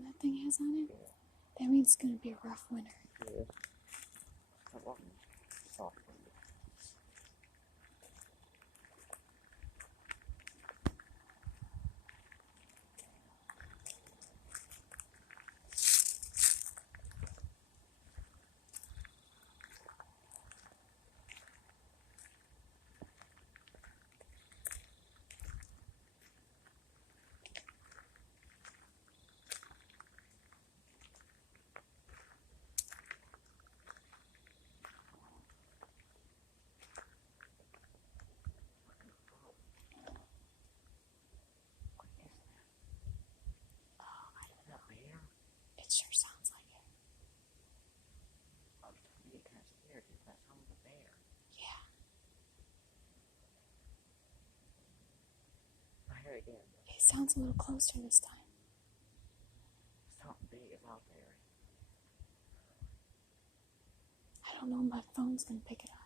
sound that thing has on it, that means it's going to be a rough winter. Yeah. I'm walking softly. It sure sounds like it. I was starting to get kind of scared because that sounds like a bear. Yeah. I hear it again. It sounds a little closer this time. Something big is out there. I don't know if my phone's going to pick it up.